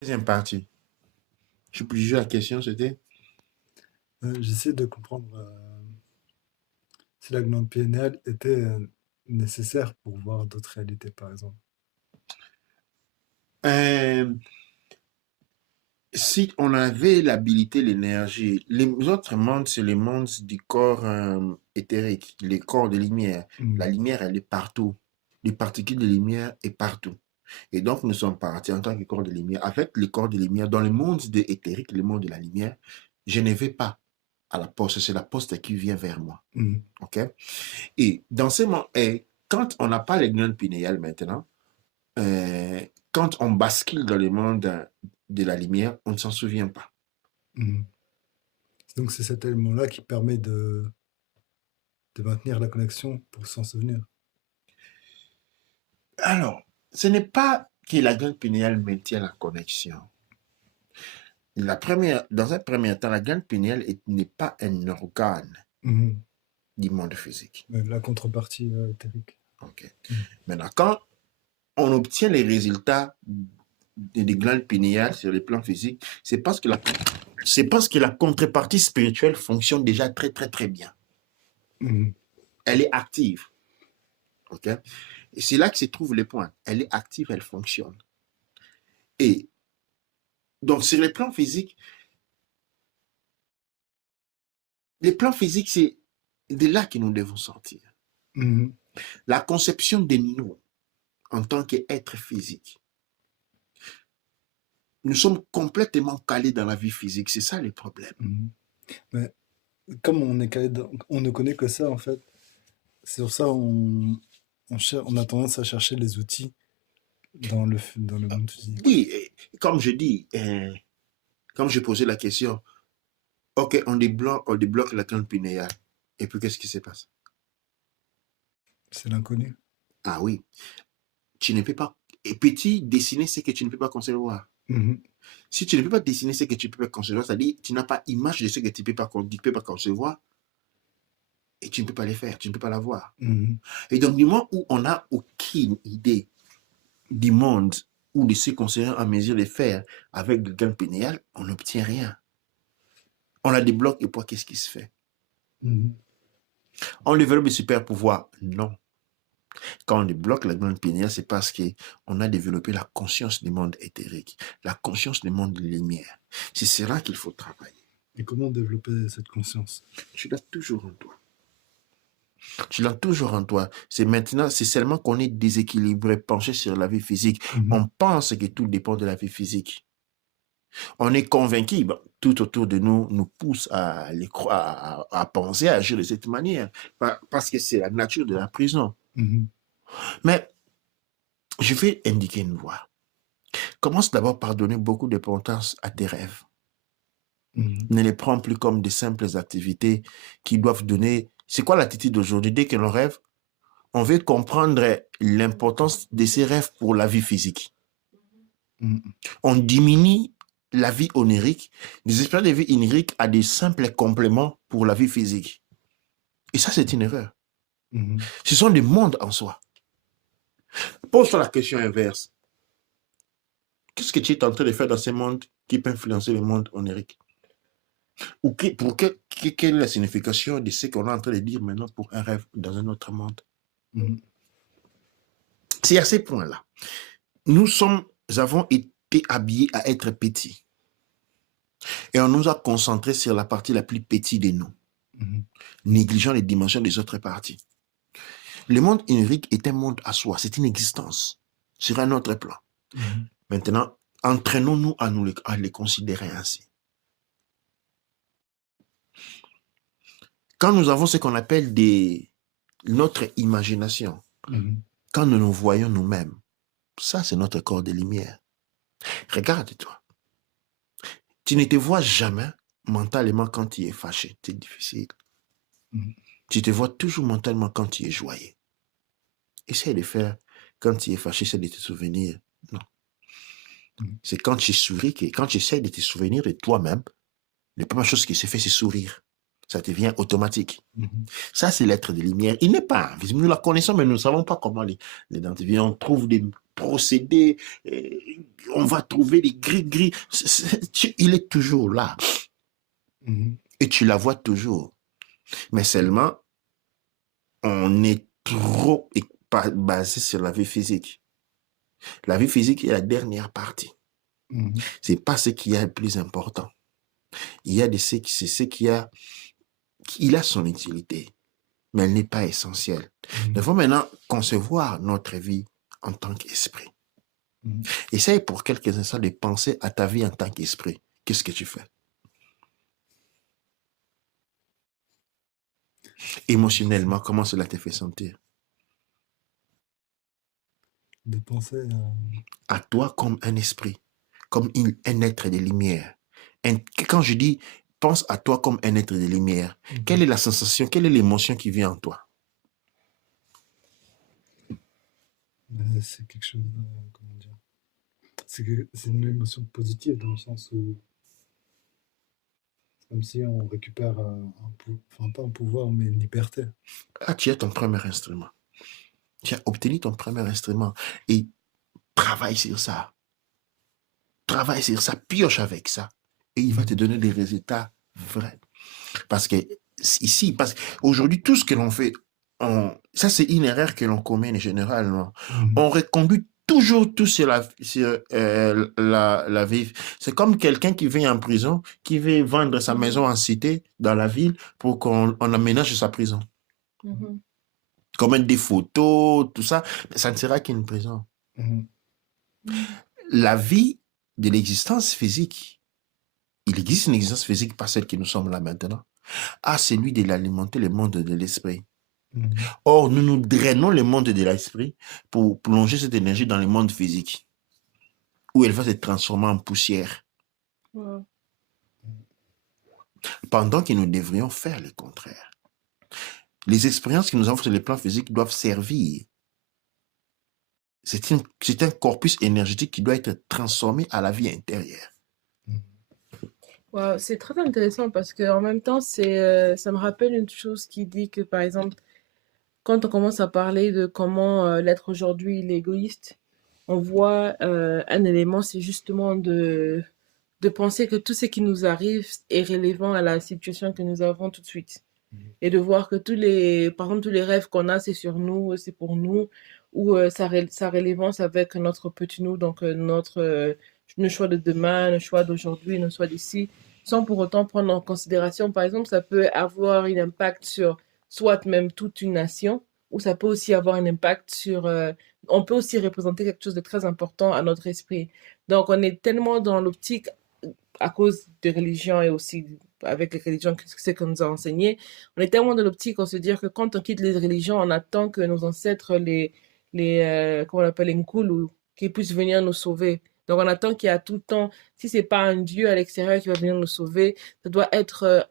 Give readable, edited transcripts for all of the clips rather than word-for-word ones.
Deuxième partie. Je peux juger la question, c'était J'essaie de comprendre si la glande pinéale était nécessaire pour voir d'autres réalités, par exemple. euh, si on avait l'habilité, l'énergie, les autres mondes, c'est les mondes du corps éthérique, les corps de lumière. La Mhm. lumière, elle est partout. Les particules de lumière est partout. Et donc, nous sommes partis en tant que corps de lumière. Avec les corps de lumière, dans le monde de éthérique, le monde de la lumière, je ne vais pas à la poste. C'est la poste qui vient vers moi. Mhm. OK? Et dans ces moments, quand on n'a pas les glandes pinéales maintenant, euh, quand on bascule dans le monde de la lumière, on ne s'en souvient pas. Mhm. Donc c'est cet élément-là qui permet de maintenir la connexion pour s'en souvenir. Alors, ce n'est pas que la glande pinéale maintient la connexion. Dans un premier temps, la glande pinéale n'est pas un organe Mhm. du monde physique. La contrepartie éthérique. Okay. Mhm. Maintenant, quand on obtient les résultats des glandes pinéales sur le plan physique, c'est parce que la contrepartie spirituelle fonctionne déjà très, très, très bien. Mhm. Elle est active. Okay? Et c'est là que se trouve le point. Elle est active, elle fonctionne. Et donc, sur les plans physiques, c'est de là que nous devons sortir. Mhm. La conception de nous en tant qu'être physique. Nous sommes complètement calés dans la vie physique. C'est ça le problème. Mhm. Mais comme on est on ne connaît que ça, en fait, c'est pour ça on a tendance à chercher les outils dans le monde physique. Dis, comme je dis, comme j'ai posé la question, ok, on débloque la glande pinéale. Et puis, qu'est-ce qui se passe? C'est l'inconnu. Ah oui, tu ne peux pas. Et petit, dessiner ce que tu ne peux pas concevoir. Mhm. Si tu ne peux pas dessiner ce que tu ne peux pas concevoir, c'est-à-dire tu n'as pas image de ce que tu ne peux pas concevoir et tu ne peux pas les faire, tu ne peux pas l'avoir. Mhm. Et donc, du moment où on n'a aucune idée du monde ou de ce qu'on serait en mesure de faire avec le gain pénéal, on n'obtient rien. On la débloque et puis qu'est-ce qui se fait? Mhm. On développe des super pouvoirs? Non. Quand on débloque la glande pinéale, c'est parce qu'on a développé la conscience du monde éthérique, la conscience du monde de lumière. C'est cela qu'il faut travailler. Et comment développer cette conscience? Tu l'as toujours en toi. Tu l'as toujours en toi. C'est maintenant, c'est seulement qu'on est déséquilibré, penché sur la vie physique. Mhm. On pense que tout dépend de la vie physique. On est convaincu, tout autour de nous nous pousse à, à penser, à agir de cette manière, parce que c'est la nature de la prison. Mhm. Mais je vais indiquer une voie. Commence d'abord par donner beaucoup d'importance à tes rêves. Mhm. Ne les prends plus comme des simples activités qui doivent donner... C'est quoi l'attitude d'aujourd'hui? Dès que l'on rêve, on veut comprendre l'importance de ces rêves pour la vie physique. Mhm. On diminue la vie onirique, des expériences de vie onirique à des simples compléments pour la vie physique. Et ça, c'est une erreur. Mhm. Ce sont des mondes en soi. Pose-toi la question inverse. Qu'est-ce que tu es en train de faire dans ces mondes qui peut influencer le monde onirique? Ou quelle est la signification de ce qu'on est en train de dire maintenant pour un rêve dans un autre monde? Mhm. C'est à ces points-là. Nous avons été habillés à être petits. Et on nous a concentrés sur la partie la plus petite de nous, Mhm. négligeant les dimensions des autres parties. Le monde onirique est un monde à soi, c'est une existence sur un autre plan. Mhm. Maintenant, entraînons-nous à les considérer ainsi. Quand nous avons ce qu'on appelle notre imagination, Mhm. quand nous nous voyons nous-mêmes, ça c'est notre corps de lumière. Regarde-toi. Tu ne te vois jamais mentalement quand tu es fâché, c'est difficile. Mhm. Tu te vois toujours mentalement quand tu es joyeux. Essaye de faire quand tu es fâché, essaye de te souvenir. Non. Mhm. C'est quand tu souris, quand tu essaies de te souvenir de toi-même, la première chose qui se fait, c'est sourire. Ça devient automatique. Mhm. Ça, c'est l'être de lumière. Il n'est pas invisible. Nous la connaissons, mais nous ne savons pas comment l'identifier. On trouve des procédés, on va trouver les gris-gris. Il est toujours là. Et tu la vois toujours. Mais seulement, on est trop basé sur la vie physique. La vie physique est la dernière partie. C'est pas ce qui est le plus important. Il y a c'est ce qui a, il a son utilité, mais elle n'est pas essentielle. Nous devons maintenant concevoir notre vie en tant qu'esprit. Essaye pour quelques instants de penser à ta vie en tant qu'esprit. Qu'est-ce que tu fais? Émotionnellement, comment cela te fait sentir? De penser à toi comme un esprit, comme un être de lumière. Quand je dis pense à toi comme un être de lumière, quelle est la sensation, quelle est l'émotion qui vient en toi? C'est quelque chose, comment dire, c'est une émotion positive dans le sens où c'est comme si on récupère enfin pas un pouvoir, mais une liberté. Ah, tu as ton premier instrument. Tu as obtenu ton premier instrument et travaille sur ça. Travaille sur ça, pioche avec ça. Et il va te donner des résultats vrais. Parce que ici, parce qu'aujourd'hui, tout ce que l'on fait, ça c'est une erreur que l'on commet généralement. On reconduit toujours tout sur la vie. C'est comme quelqu'un qui vient en prison, qui veut vendre sa maison en cité, dans la ville, pour qu'on aménage sa prison. Comme mettre des photos, tout ça, mais ça ne sera qu'une prison. La vie de l'existence physique, il existe une existence physique, pas celle que nous sommes là maintenant. C'est lui de l'alimenter le monde de l'esprit. Or, nous drainons le monde de l'esprit pour plonger cette énergie dans le monde physique, où elle va se transformer en poussière. Pendant que nous devrions faire le contraire. Les expériences que nous avons sur le plan physique doivent servir. C'est un corpus énergétique qui doit être transformé à la vie intérieure. Wow, c'est très intéressant parce que en même temps, ça me rappelle une chose qui dit que, par exemple, quand on commence à parler de comment l'être aujourd'hui il est égoïste, on voit un élément, c'est justement de penser que tout ce qui nous arrive est relevant à la situation que nous avons tout de suite. Et de voir que par exemple, tous les rêves qu'on a, c'est sur nous, c'est pour nous, ou sa relevance avec notre petit nous, donc nos choix de demain, nos choix d'aujourd'hui, nos choix d'ici, sans pour autant prendre en considération, par exemple, ça peut avoir un impact sur soit même toute une nation, ou ça peut aussi avoir un impact sur... on peut aussi représenter quelque chose de très important à notre esprit. Donc, on est tellement dans l'optique, à cause des religions et aussi avec les religions, ce qu'on nous a enseigné, on est tellement dans l'optique, on se dit que quand on quitte les religions, on attend que nos ancêtres, comment on appelle, les Nkulu, qu'ils puissent venir nous sauver. Donc, on attend qu'il y a tout le temps, si c'est pas un Dieu à l'extérieur qui va venir nous sauver, ça doit être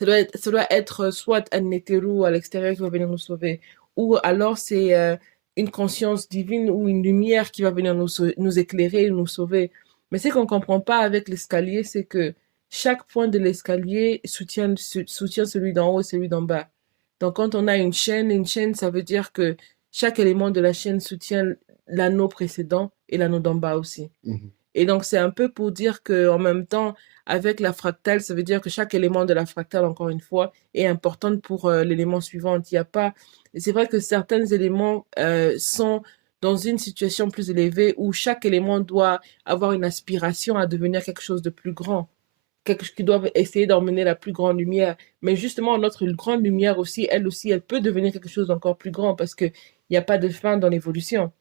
ça doit être soit un hétéro à l'extérieur qui va venir nous sauver, ou alors c'est une conscience divine ou une lumière qui va venir nous éclairer, nous sauver. Mais ce qu'on ne comprend pas avec l'escalier, c'est que chaque point de l'escalier soutient celui d'en haut et celui d'en bas. Donc, quand on a une chaîne, ça veut dire que chaque élément de la chaîne soutient l'anneau précédent et l'anneau d'en bas aussi. Et donc, c'est un peu pour dire qu'en même temps, avec la fractale, ça veut dire que chaque élément de la fractale, encore une fois, est important pour l'élément suivant. Il y a pas... Et c'est vrai que certains éléments sont dans une situation plus élevée où chaque élément doit avoir une aspiration à devenir quelque chose de plus grand, quelque chose qui doit essayer d'emmener la plus grande lumière. Mais justement, notre grande lumière aussi, elle peut devenir quelque chose d'encore plus grand parce qu'il n'y a pas de fin dans l'évolution.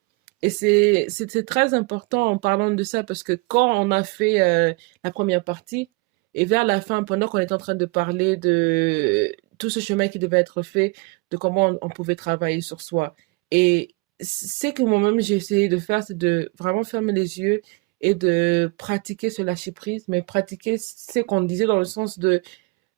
Et c'est très important en parlant de ça parce que quand on a fait la première partie, et vers la fin, pendant qu'on était en train de parler de tout ce chemin qui devait être fait, de comment on pouvait travailler sur soi. Et ce que moi-même j'ai essayé de faire, c'est de vraiment fermer les yeux et de pratiquer ce lâcher-prise, mais pratiquer ce qu'on disait dans le sens de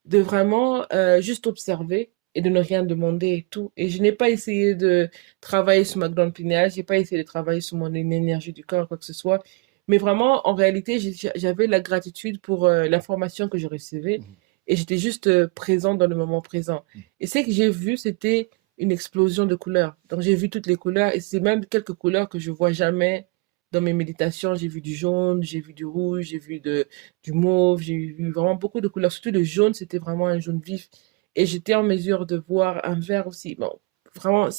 vraiment juste observer et de ne rien demander et tout. Et je n'ai pas essayé de travailler sur ma glande pinéale, je n'ai pas essayé de travailler sur mon énergie du corps, quoi que ce soit. Mais vraiment, en réalité, j'avais la gratitude pour l'information que je recevais et j'étais juste présente dans le moment présent. Et ce que j'ai vu, c'était une explosion de couleurs. Donc, j'ai vu toutes les couleurs et c'est même quelques couleurs que je vois jamais dans mes méditations. J'ai vu du jaune, j'ai vu du rouge, j'ai vu du mauve, j'ai vu vraiment beaucoup de couleurs. Surtout le jaune, c'était vraiment un jaune vif. Et j'étais en mesure de voir un vert aussi. Bon, vraiment,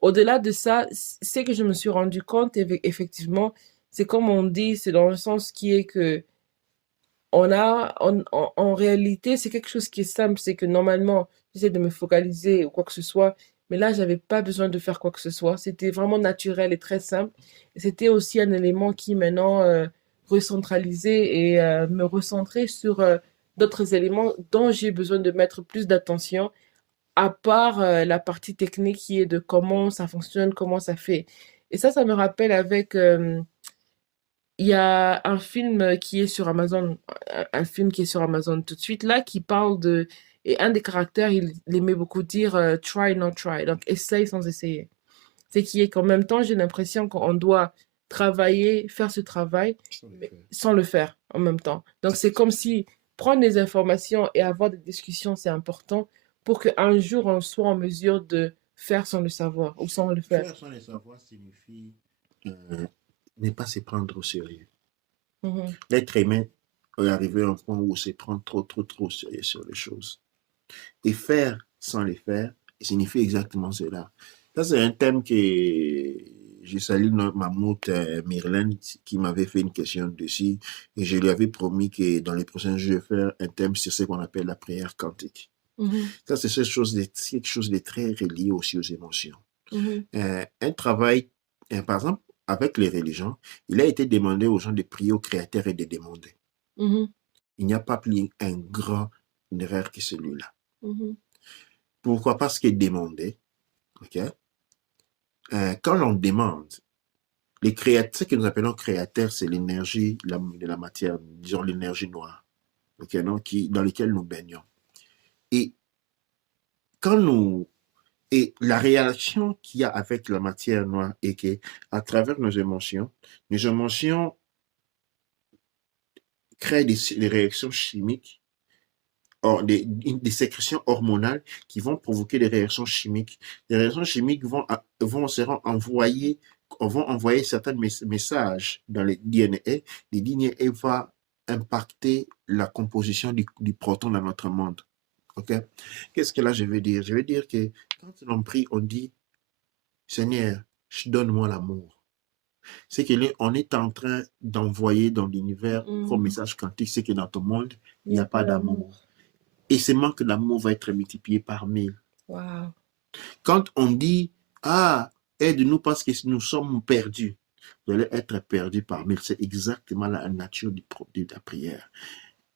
au-delà de ça, c'est que je me suis rendu compte, effectivement, c'est comme on dit, c'est dans le sens qui est que en réalité, c'est quelque chose qui est simple, c'est que normalement, j'essaie de me focaliser ou quoi que ce soit, mais là, j'avais pas besoin de faire quoi que ce soit. C'était vraiment naturel et très simple. Et c'était aussi un élément qui maintenant recentralisait et me recentrer sur d'autres éléments dont j'ai besoin de mettre plus d'attention, à part la partie technique qui est de comment ça fonctionne, comment ça fait. Et ça me rappelle avec il y a un film qui est sur Amazon, un film qui est sur Amazon tout de suite là, qui parle de... Et un des caractères, il aimait beaucoup dire try, not try. Donc, essaye sans essayer. C'est qui est qu'en même temps, j'ai l'impression qu'on doit travailler, faire ce travail, Sans le mais faire. sans le faire en même temps. Donc, c'est comme si prendre des informations et avoir des discussions, c'est important pour qu'un jour, on soit en mesure de faire sans le savoir ou sans le faire. Faire sans le savoir signifie ne pas se prendre au sérieux. Mhm, L'être humain est arrivé à un point où on se prend trop au sérieux sur les choses. Et faire sans les faire signifie exactement cela. Ça, c'est un thème que je salue notre mammouth Myrlène qui m'avait fait une question dessus et je lui avais promis que dans les prochains jours, je vais faire un thème sur ce qu'on appelle la prière quantique. mhm, Ça, c'est quelque chose de très relié aussi aux émotions. mhm, Un travail, par exemple, avec les religions, il a été demandé aux gens de prier au Créateur et de demander. mhm, Il n'y a pas plus un grand erreur que celui-là. mhm, Pourquoi? Parce que demander, ok? Quand l'on demande, ce que nous appelons créateur, c'est l'énergie de la matière, disons l'énergie noire, ok, non? Dans laquelle nous baignons. Et quand nous Et la réaction qu'il y a avec la matière noire est que, à travers nos émotions créent des réactions chimiques, des sécrétions hormonales qui vont provoquer des réactions chimiques. Les réactions chimiques vont envoyer certains messages dans les DNA. Les DNA vont impacter la composition du proton dans notre monde. Ok? Qu'est-ce que là je veux dire? Je veux dire que quand on prie, on dit Seigneur, donne-moi l'amour. C'est qu'on est en train d'envoyer dans l'univers comme mhm. message quantique, c'est que dans ton monde, Il il n'y n'y a a pas pas d'amour. d'amour. Et ce manque d'amour va être multiplié par 1000. Waouh. Quand on dit, ah, aide-nous parce que nous sommes perdus, vous allez être perdus par 1000. C'est exactement la nature de la prière.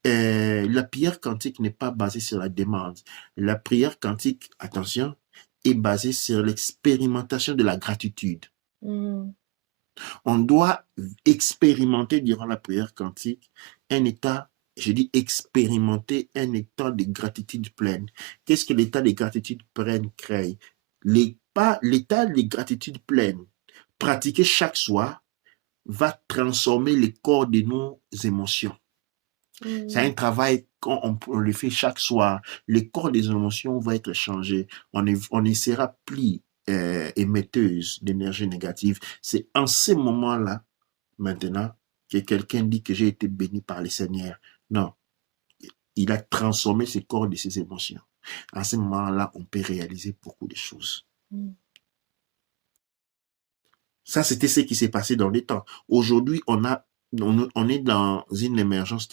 La prière quantique n'est pas basée sur la demande. La prière quantique, attention, est basée sur l'expérimentation de la gratitude. Mhm, On doit expérimenter durant la prière quantique un état, je dis expérimenter un état de gratitude pleine. Qu'est-ce que l'état de gratitude pleine crée? L'état de gratitude pleine, pratiqué chaque soir, va transformer le corps de nos émotions. C'est un mhm, travail qu'on le fait chaque soir. Le corps des émotions va être changé. On ne sera plus émetteuse d'énergie négative. C'est en ces moments-là, maintenant, que quelqu'un dit que j'ai été béni par le Seigneur. Non, il a transformé ce corps de ses émotions. À ce moment-là, on peut réaliser beaucoup de choses. mhm. Ça, c'était ce qui s'est passé dans les temps. Aujourd'hui, on est dans une émergence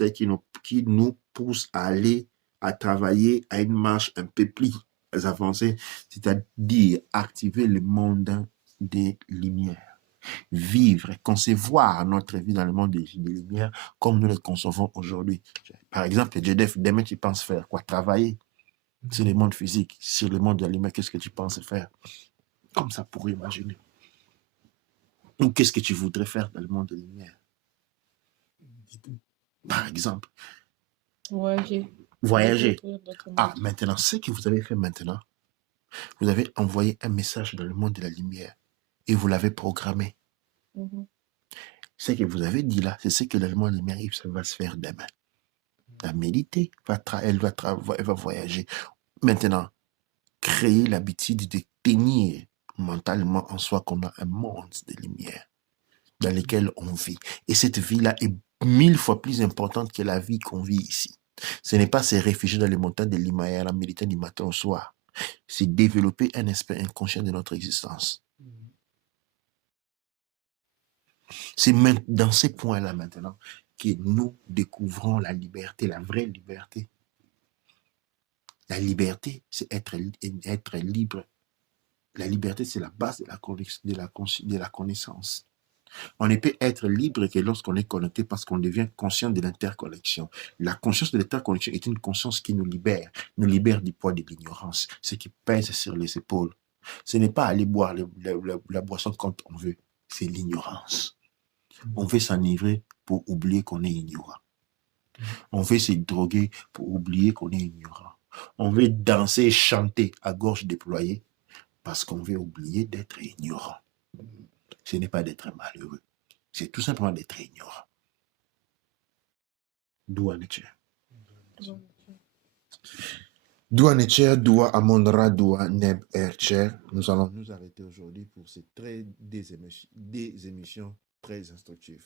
qui nous pousse à aller, à travailler à une marche un peu plus avancée, c'est-à-dire activer le monde des lumières, vivre, concevoir notre vie dans le monde des lumières comme nous le concevons aujourd'hui. Par exemple, Jedef, demain tu penses faire quoi? Travailler sur le monde physique, sur le monde de la lumière, qu'est-ce que tu penses faire? Comme ça pour imaginer. Ou qu'est-ce que tu voudrais faire dans le monde de la lumière? Par exemple, Voyager. voyager. Découvrir d'autres Ah, mondes. maintenant, ce que vous avez fait maintenant, vous avez envoyé un message dans le monde de la lumière et vous l'avez programmé. Mhm, Ce que vous avez dit là, c'est ce que dans le monde de la lumière, ça va se faire demain. Elle va méditer, elle va voyager. Maintenant, créer l'habitude de tenir mentalement en soi qu'on a un monde de lumière dans lequel on vit. Et cette vie-là est 1000 fois plus importante que la vie qu'on vit ici. Ce n'est pas se réfugier dans les montagnes de l'Himalaya, la méditer du matin au soir. C'est développer un aspect inconscient de notre existence. C'est dans ces points-là maintenant que nous découvrons la liberté, la vraie liberté. La liberté, c'est être libre. La liberté, c'est la base de la connaissance. On ne peut être libre que lorsqu'on est connecté parce qu'on devient conscient de l'interconnexion. La conscience de l'interconnexion est une conscience qui nous libère du poids de l'ignorance, ce qui pèse sur les épaules. Ce n'est pas aller boire la boisson quand on veut, c'est l'ignorance. On veut s'enivrer pour oublier qu'on est ignorant. On veut se droguer pour oublier qu'on est ignorant. On veut danser et chanter à gorge déployée parce qu'on veut oublier d'être ignorant. Ce n'est pas d'être malheureux. C'est tout simplement d'être ignorant. Dua Nature. Dua Nature, Dua Amondra, Dua Neb Ercher. Nous allons nous arrêter aujourd'hui pour ces des émissions très instructives.